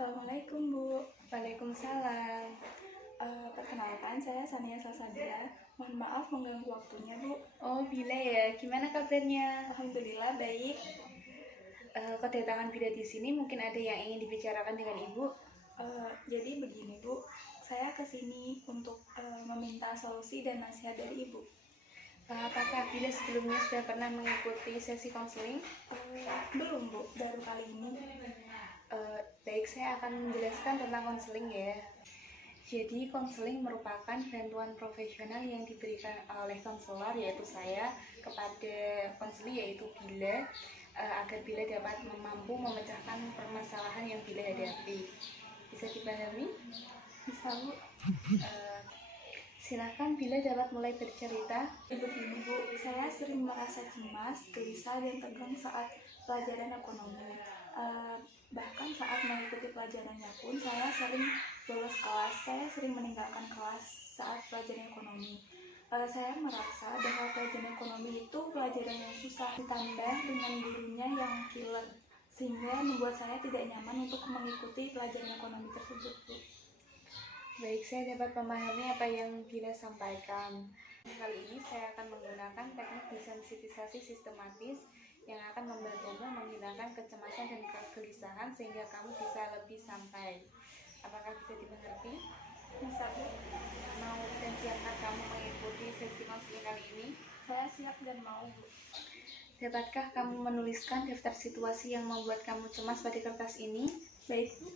Assalamualaikum Bu. Waalaikumsalam. Perkenalkan saya Sania Sasadia. Mohon maaf mengganggu waktunya Bu. Oh, Bila ya. Gimana kabarnya? Alhamdulillah baik. Kedatangan Bila di sini mungkin ada yang ingin dibicarakan dengan Ibu. Jadi begini Bu, saya kesini untuk meminta solusi dan nasihat dari Ibu. Apakah Bila sebelumnya sudah pernah mengikuti sesi konseling? Belum Bu, baru kali ini. Baik, saya akan menjelaskan tentang konseling ya. Jadi konseling merupakan bantuan profesional yang diberikan oleh konselor, yaitu saya, kepada konseli yaitu Bila, agar Bila dapat mampu memecahkan permasalahan yang Bila hadapi. Bisa dipahami? Bisa Bu. Silahkan Bila dapat mulai bercerita. Begini Bu, saya sering merasa cemas, gelisah, dan tegang saat pelajaran ekonomi. Bahkan saat mengikuti pelajarannya pun saya sering bolos kelas, saya sering meninggalkan kelas saat pelajaran ekonomi. Saya merasa bahwa pelajaran ekonomi itu pelajaran yang susah, ditambah dengan gurunya yang killer, sehingga membuat saya tidak nyaman untuk mengikuti pelajaran ekonomi tersebut Bu. Baik, saya dapat memahami apa yang Bila sampaikan. Kali ini saya akan menggunakan teknik desensitisasi sistematis yang akan membantumu menghilangkan kecemasan dan kegelisahan sehingga kamu bisa lebih santai. Apakah bisa dimengerti? Bisa Bu. Mau dan siapkah kamu mengikuti sesi konseling kali ini? Saya siap dan mau Bu. Dapatkah kamu menuliskan daftar situasi yang membuat kamu cemas pada kertas ini? Baik Bu.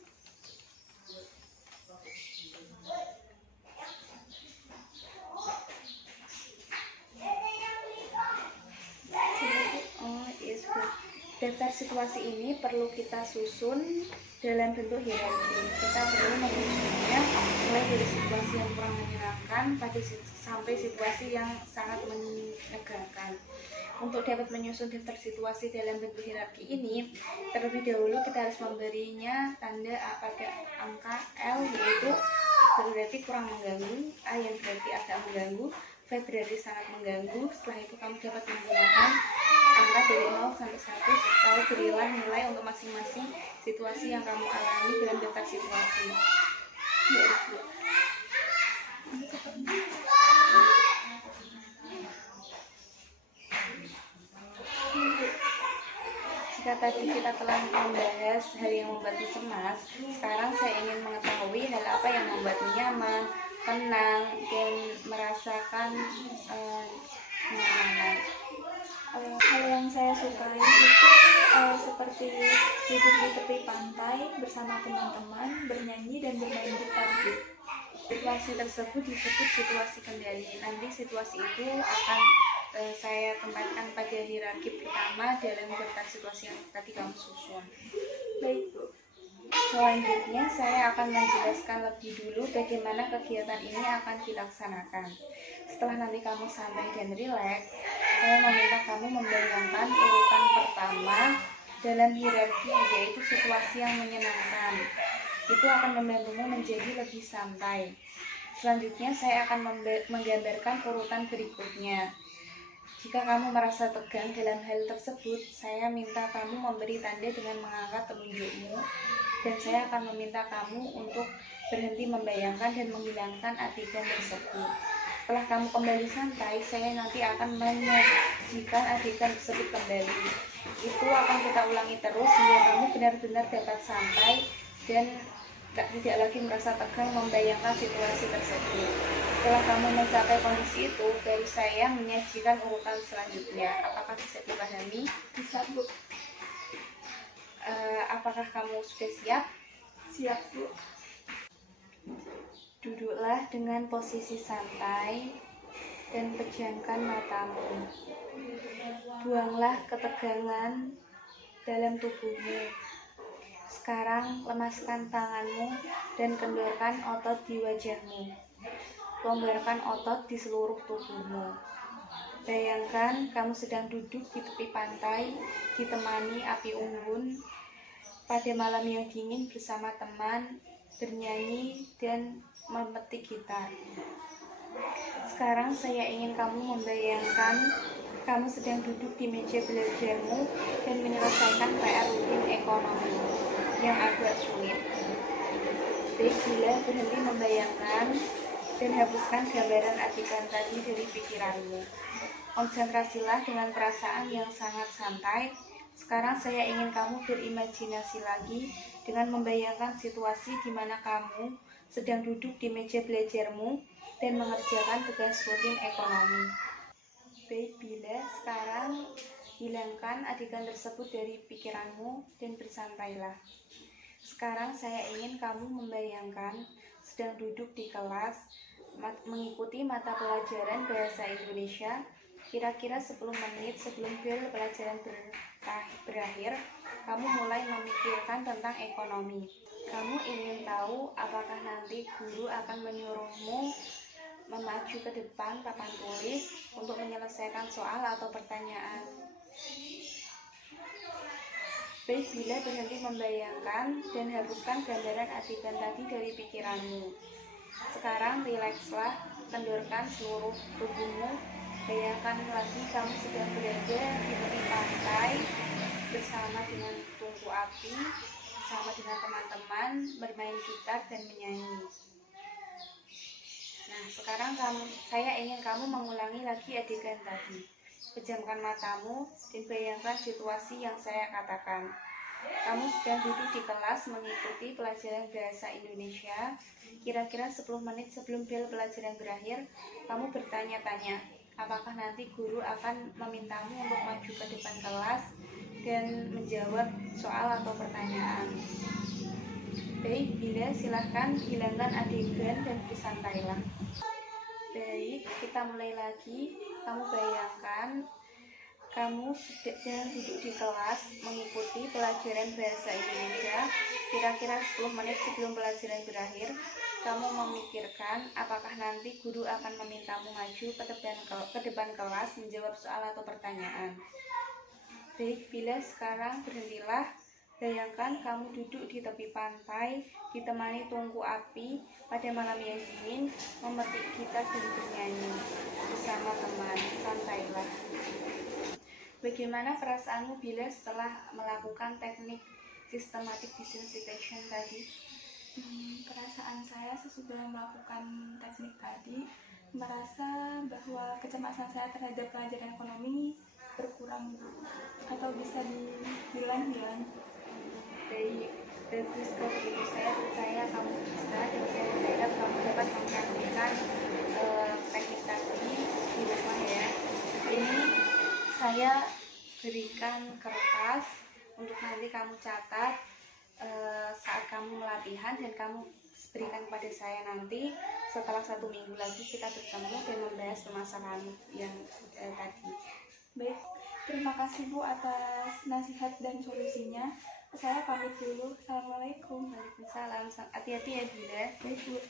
Daftar situasi ini perlu kita susun dalam bentuk hierarki. Kita perlu menyusunnya mulai dari situasi yang kurang menyenangkan sampai situasi yang sangat menegangkan. Untuk dapat menyusun daftar situasi dalam bentuk hierarki ini, terlebih dahulu kita harus memberinya tanda pada angka L, yaitu berarti kurang mengganggu, A yang berarti agak mengganggu, V berarti sangat mengganggu. Setelah itu kamu dapat menggunakan angka dari 0 sampai 100, lalu berilah nilai untuk masing-masing situasi yang kamu alami dalam daftar situasi. Jika tadi kita telah membahas hal yang membuatmu cemas, sekarang saya ingin mengetahui hal apa yang membuatmu nyaman, tenang, dan merasakan nyaman. Hal yang saya sukai itu seperti duduk di tepi pantai bersama teman-teman, bernyanyi dan bermain gitar. Situasi tersebut disebut situasi kendali. Nanti situasi itu akan saya tempatkan pada hierarki pertama dalam daftar situasi yang tadi kamu susun. Baik Bu. Selanjutnya saya akan menjelaskan lebih dulu bagaimana kegiatan ini akan dilaksanakan. Setelah nanti kamu santai dan rileks, saya meminta kamu membayangkan urutan pertama dalam hierarki, yaitu situasi yang menyenangkan. Itu akan membantumu menjadi lebih santai. Selanjutnya saya akan menggambarkan urutan berikutnya. Jika kamu merasa tegang dalam hal tersebut, saya minta kamu memberi tanda dengan mengangkat telunjukmu, dan saya akan meminta kamu untuk berhenti membayangkan dan menghilangkan adegan tersebut. Setelah kamu kembali santai, saya nanti akan menyajikan adegan tersebut kembali. Itu akan kita ulangi terus hingga kamu benar-benar dapat santai dan tidak lagi merasa tegang membayangkan situasi tersebut. Setelah kamu mencapai kondisi itu, baru saya menyajikan urutan selanjutnya. Apakah bisa dipahami? Bisa Bu. Apakah kamu sudah siap? Siap Bu. Duduklah dengan posisi santai dan pejamkan matamu. Buanglah ketegangan dalam tubuhmu. Sekarang lemaskan tanganmu dan kendorkan otot di wajahmu. Longgarkan otot di seluruh tubuhmu. Bayangkan kamu sedang duduk di tepi pantai, ditemani api unggun, pada malam yang dingin bersama teman, bernyanyi dan memetik gitar. Sekarang saya ingin kamu membayangkan kamu sedang duduk di meja belajarmu dan menyelesaikan PR rutin ekonomi. yang agak sulit. Baik, bila berhenti membayangkan dan hapuskan gambaran adegan tadi dari pikiranmu. Konsentrasilah dengan perasaan yang sangat santai. Sekarang saya ingin kamu berimajinasi lagi dengan membayangkan situasi di mana kamu sedang duduk di meja belajarmu dan mengerjakan tugas rutin ekonomi. Baik, bila sekarang hilangkan adegan tersebut dari pikiranmu dan bersantailah. Sekarang saya ingin kamu membayangkan sedang duduk di kelas mengikuti mata pelajaran bahasa Indonesia. Kira-kira 10 menit sebelum bel pelajaran berakhir, kamu mulai memikirkan tentang ekonomi. Kamu ingin tahu apakah nanti guru akan menyuruhmu memaju ke depan papan tulis untuk menyelesaikan soal atau pertanyaan. Baik, bila berhenti membayangkan dan hapuskan gambaran adegan tadi dari pikiranmu. Sekarang rilekslah, kendorkan seluruh tubuhmu. Bayangkan lagi kamu sedang berada di tepi pantai bersama dengan tungku api, bersama dengan teman-teman, bermain gitar dan menyanyi. Nah, sekarang saya ingin kamu mengulangi lagi adegan tadi. Pejamkan matamu dan bayangkan situasi yang saya katakan. Kamu sedang duduk di kelas mengikuti pelajaran bahasa Indonesia. Kira-kira 10 menit sebelum bel pelajaran berakhir, kamu bertanya-tanya, apakah nanti guru akan memintamu untuk maju ke depan kelas dan menjawab soal atau pertanyaan. Baik, bila silahkan hilangkan adegan dan bersantailah. Baik, kita mulai lagi. Kamu bayangkan kamu sedang duduk di kelas mengikuti pelajaran bahasa Indonesia. Kira-kira 10 menit sebelum pelajaran berakhir, kamu memikirkan apakah nanti guru akan memintamu maju ke depan kelas menjawab soal atau pertanyaan. Baik, bila sekarang berhentilah. Bayangkan kamu duduk di tepi pantai, ditemani tungku api pada malam yang dingin, memetik gitar dan bernyanyi bersama teman. Santailah. Bagaimana perasaanmu bila setelah melakukan teknik systematic desensitization tadi? Perasaan saya sesudah melakukan teknik tadi merasa bahwa kecemasan saya terhadap pelajaran ekonomi berkurang atau bisa dibilang hilang. Baik, bagus kalau begitu. Saya percaya kamu bisa dan saya berharap kamu dapat mempraktikkan teknik tadi di rumah ya. Ini saya berikan kertas untuk nanti kamu catat saat kamu melatihan dan kamu berikan kepada saya nanti setelah 1 minggu lagi kita bertemu dan membahas permasalahan yang tadi. Baik, terima kasih Bu atas nasihat dan solusinya. Saya pamit dulu. Assalamualaikum. Waalaikumsalam. Hati-hati ya Bila. Baik Bu.